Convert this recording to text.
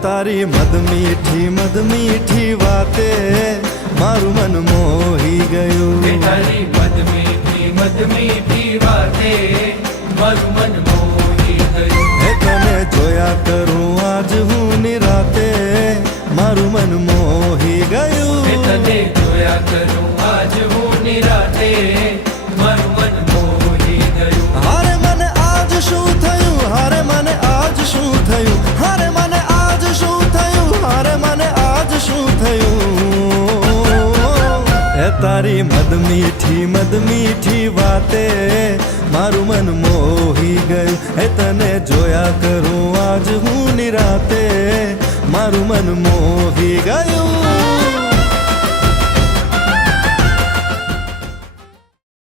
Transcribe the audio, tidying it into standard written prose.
તારી મદ મીઠી વાતે મારું મન મોહી ગયું. તારી મદ મીઠી વાતે મારું મન મોહી ગયું. તને જોયા કરું આજ હું નિરાતે મારું મન મોહી ગયું. તને જોયા કરું આજ હું નિરાતે મારું મન મોહી ગયું. હારે મને આજ શું થયું, હારે મને આજ શું થયું, હારે મને આજ શું થયું, હારે મને આજ શું થયું. તારી મદ મીઠી વાતે મારું મન મોહી ગયું. તને જોયા કરું આજ હું નિરાતે મારું મન મોહી ગયું.